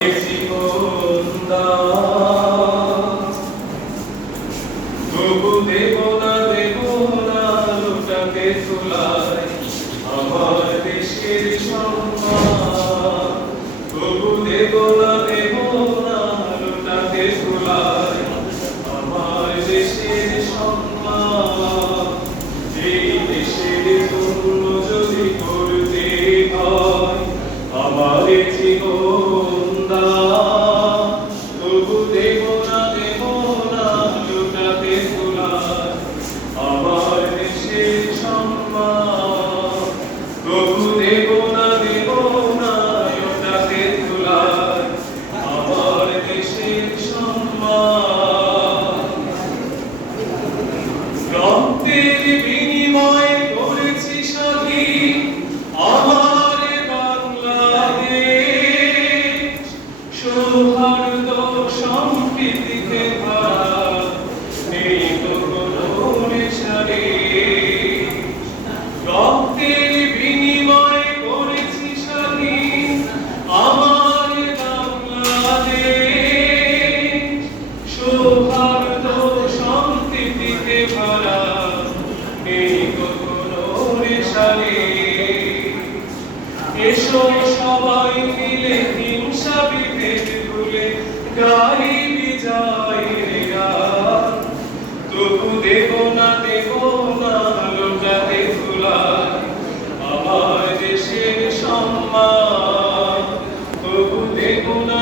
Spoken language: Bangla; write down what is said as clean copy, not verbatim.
জীবন দাও, তবু দেব না লুটাতে তোলাই আমার দেশের সম্মান। তবু দেব না লুটাতে তোলাই আমার দেশের সম্মান। এই দেশের জন্য যদি করতে হয় আমার জীবন দাও, তবু দেব না লুটাতে তোলাই আমার দেশের সম্মান। তবু দেব না লুটাতে তোলাই আমার দেশের সম্মান। রক্তের বিনিময়ে করেছি স্বাধীন আমার বাংলাদেশ। সৌহার্দ্য সম্প্রীতিতে ভরা নেই তো কোনো নেশারে। রক্তের বিনিময়ে করেছি স্বাধীন আমার বাংলাদেশ। সৌহার্দ্য সম্প্রীতিতে ভরা নেই তো কোনো নেশারে। এসো সবাই মিলে হিংসা বিভেদ ভুলে গাই বিজয়ের গান। তবু দেব না লুটাতে তোলাই আমার দেশের সম্মান। তবু দেব না